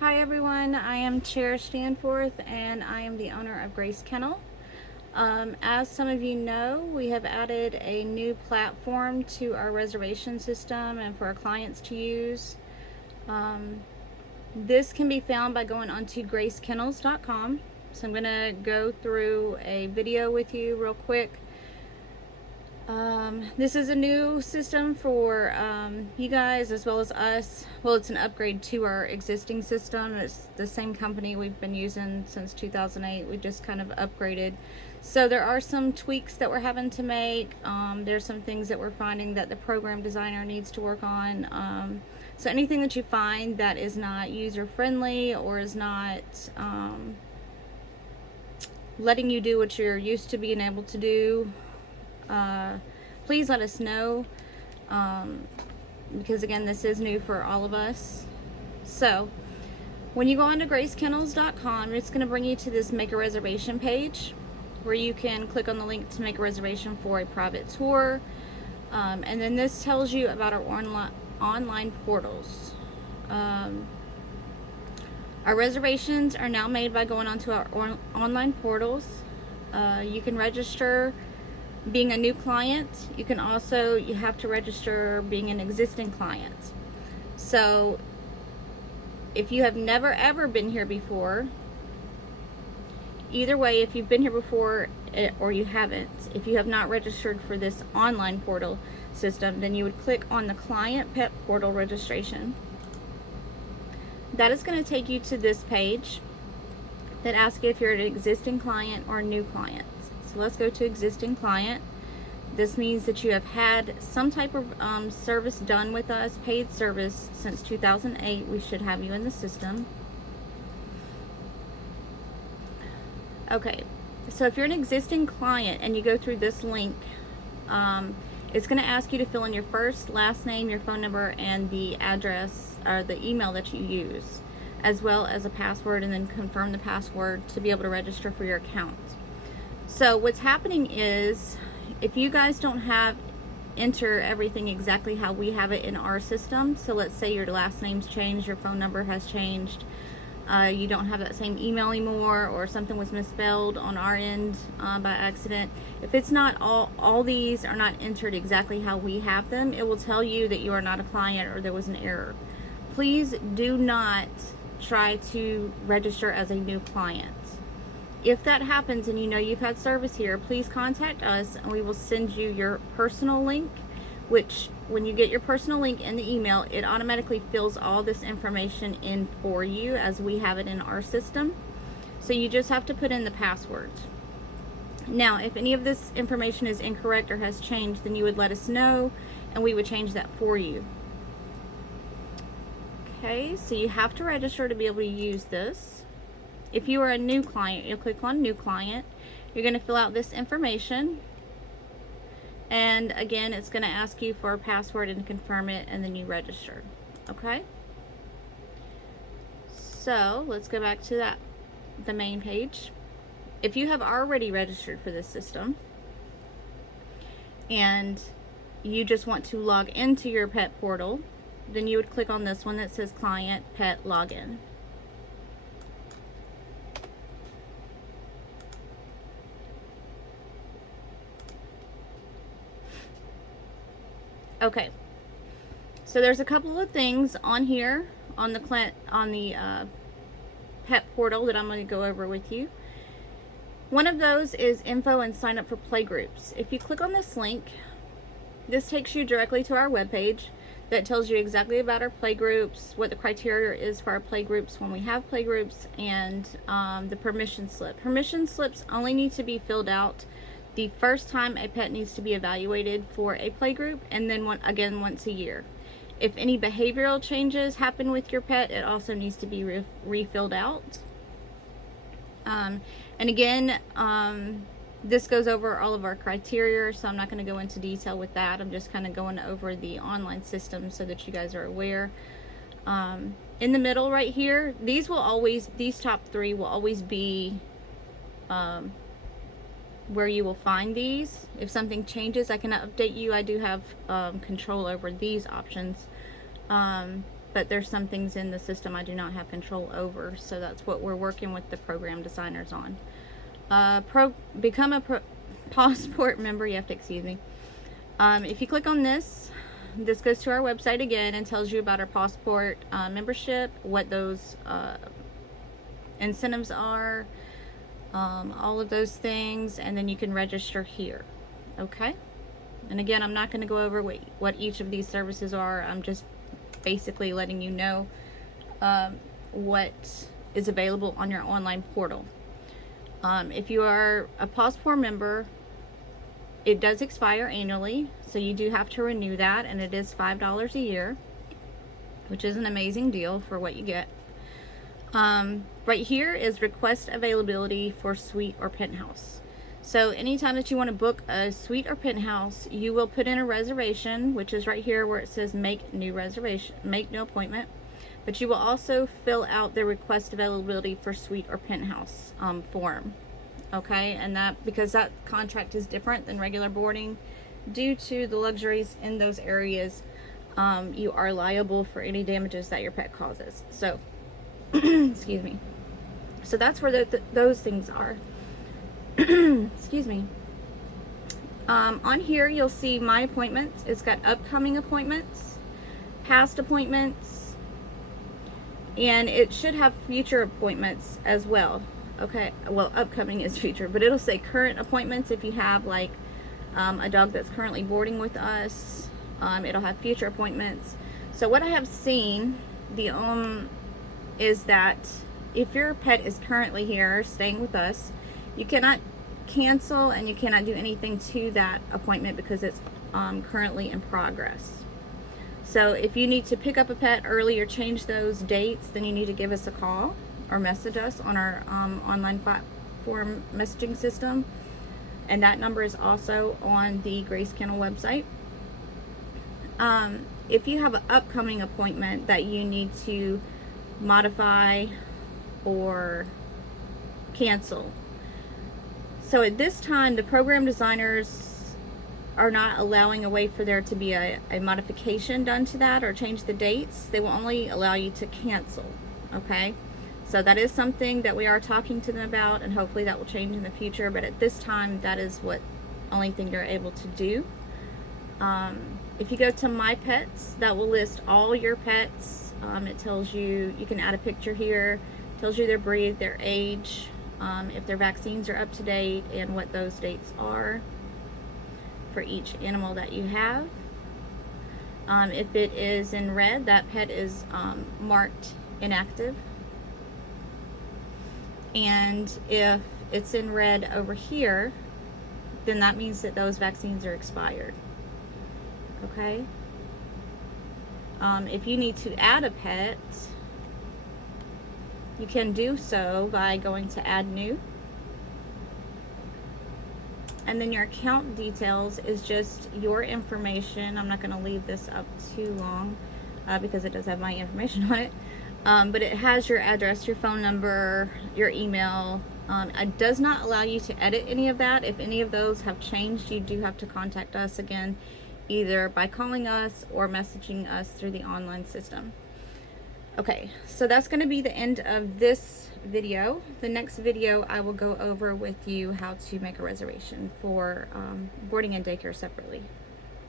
Hi everyone, I am Cherish Danforth and I am the owner of Grace Kennel. As some of you know, we have added a new platform to our reservation system and for our clients to use. This can be found by going onto gracekennels.com. So I'm going to go through a video with you real quick. This is a new system for you guys as well as us. Well, it's an upgrade to our existing system. It's the same company we've been using since 2008. We just kind of upgraded. So there are some tweaks that we're having to make. There's some things that we're finding that the program designer needs to work on. So anything that you find that is not user friendly or is not letting you do what you're used to being able to do, please let us know, because again, this is new for all of us. So when you go onto gracekennels.com, it's going to bring you to this make a reservation page where you can click on the link to make a reservation for a private tour, and then this tells you about our online portals. Our reservations are now made by going onto our online portals. You can register being a new client. You have to register being an existing client. So if you have never ever been here before, either way, if you've been here before or you haven't, if you have not registered for this online portal system, then you would click on the client pet portal registration. That is going to take you to this page that asks you if you're an existing client or a new client. So let's go to existing client. This means that you have had some type of service done with us, paid service since 2008. We should have you in the system. Okay, so if you're an existing client and you go through this link, it's going to ask you to fill in your first, last name, your phone number, and the address or the email that you use, as well as a password, and then confirm the password to be able to register for your account. So what's happening is, if you guys don't enter everything exactly how we have it in our system, so let's say your last name's changed, your phone number has changed, you don't have that same email anymore, or something was misspelled on our end by accident. If it's not all these are not entered exactly how we have them, it will tell you that you are not a client or there was an error. Please do not try to register as a new client. If that happens and you know you've had service here, please contact us and we will send you your personal link, which when you get your personal link in the email, it automatically fills all this information in for you as we have it in our system. So you just have to put in the password. Now, if any of this information is incorrect or has changed, then you would let us know and we would change that for you. Okay, so you have to register to be able to use this. If you are a new client, you'll click on New Client. You're going to fill out this information. And again, it's going to ask you for a password and confirm it, and then you register. Okay? So let's go back to the main page. If you have already registered for this system and you just want to log into your pet portal, then you would click on this one that says Client Pet Login. Okay, so there's a couple of things on here on the pet portal that I'm going to go over with you. One of those is info and sign up for play groups. If you click on this link, this takes you directly to our webpage that tells you exactly about our play groups, what the criteria is for our play groups when we have play groups, and the permission slip. Permission slips only need to be filled out the first time a pet needs to be evaluated for a play group, and then again once a year. If any behavioral changes happen with your pet, it also needs to be refilled out. And again, this goes over all of our criteria, so I'm not going to go into detail with that. I'm just kind of going over the online system so that you guys are aware. In the middle right here, these top three will always be where you will find these. If something changes, I can update you. I do have control over these options. but there's some things in the system I do not have control over, so that's what we're working with the program designers on. Become a Passport member, you have to excuse me. If you click on this, this goes to our website again and tells you about our Passport membership, what those incentives are, all of those things, and then you can register here. Okay? And again, I'm not going to go over what each of these services are. I'm just basically letting you know what is available on your online portal. If you are a Passport member, it does expire annually, so you do have to renew that, and it is $5 a year, which is an amazing deal for what you get. Right here is request availability for suite or penthouse. So anytime that you want to book a suite or penthouse, you will put in a reservation, which is right here where it says make new reservation, make new appointment. But you will also fill out the request availability for suite or penthouse form. Okay, and that, because that contract is different than regular boarding, due to the luxuries in those areas, you are liable for any damages that your pet causes. So, excuse me. So that's where those things are. Excuse me. On here you'll see my appointments. It's got upcoming appointments, past appointments, and it should have future appointments as well. Okay, well, upcoming is future, but it'll say current appointments if you have like a dog that's currently boarding with us. It'll have future appointments. So what I have seen is that if your pet is currently here staying with us, you cannot cancel and you cannot do anything to that appointment because it's currently in progress. So if you need to pick up a pet early or change those dates, then you need to give us a call or message us on our online platform messaging system, and that number is also on the Grace Kennel website. If you have an upcoming appointment that you need to modify or cancel, so at this time the program designers are not allowing a way for there to be a modification done to that or change the dates. They will only allow you to cancel. Okay, so that is something that we are talking to them about, and hopefully that will change in the future, but at this time that is what only thing you're able to do. If you go to My Pets, that will list all your pets. It tells you, you can add a picture here, tells you their breed, their age, if their vaccines are up to date, and what those dates are for each animal that you have. If it is in red, that pet is marked inactive. And if it's in red over here, then that means that those vaccines are expired. Okay? If you need to add a pet, you can do so by going to Add New. And then your account details is just your information. I'm not going to leave this up too long because it does have my information on it. But it has your address, your phone number, your email. It does not allow you to edit any of that. If any of those have changed, you do have to contact us again, either by calling us or messaging us through the online system. Okay, so that's going to be the end of this video. The next video I will go over with you how to make a reservation for boarding and daycare separately.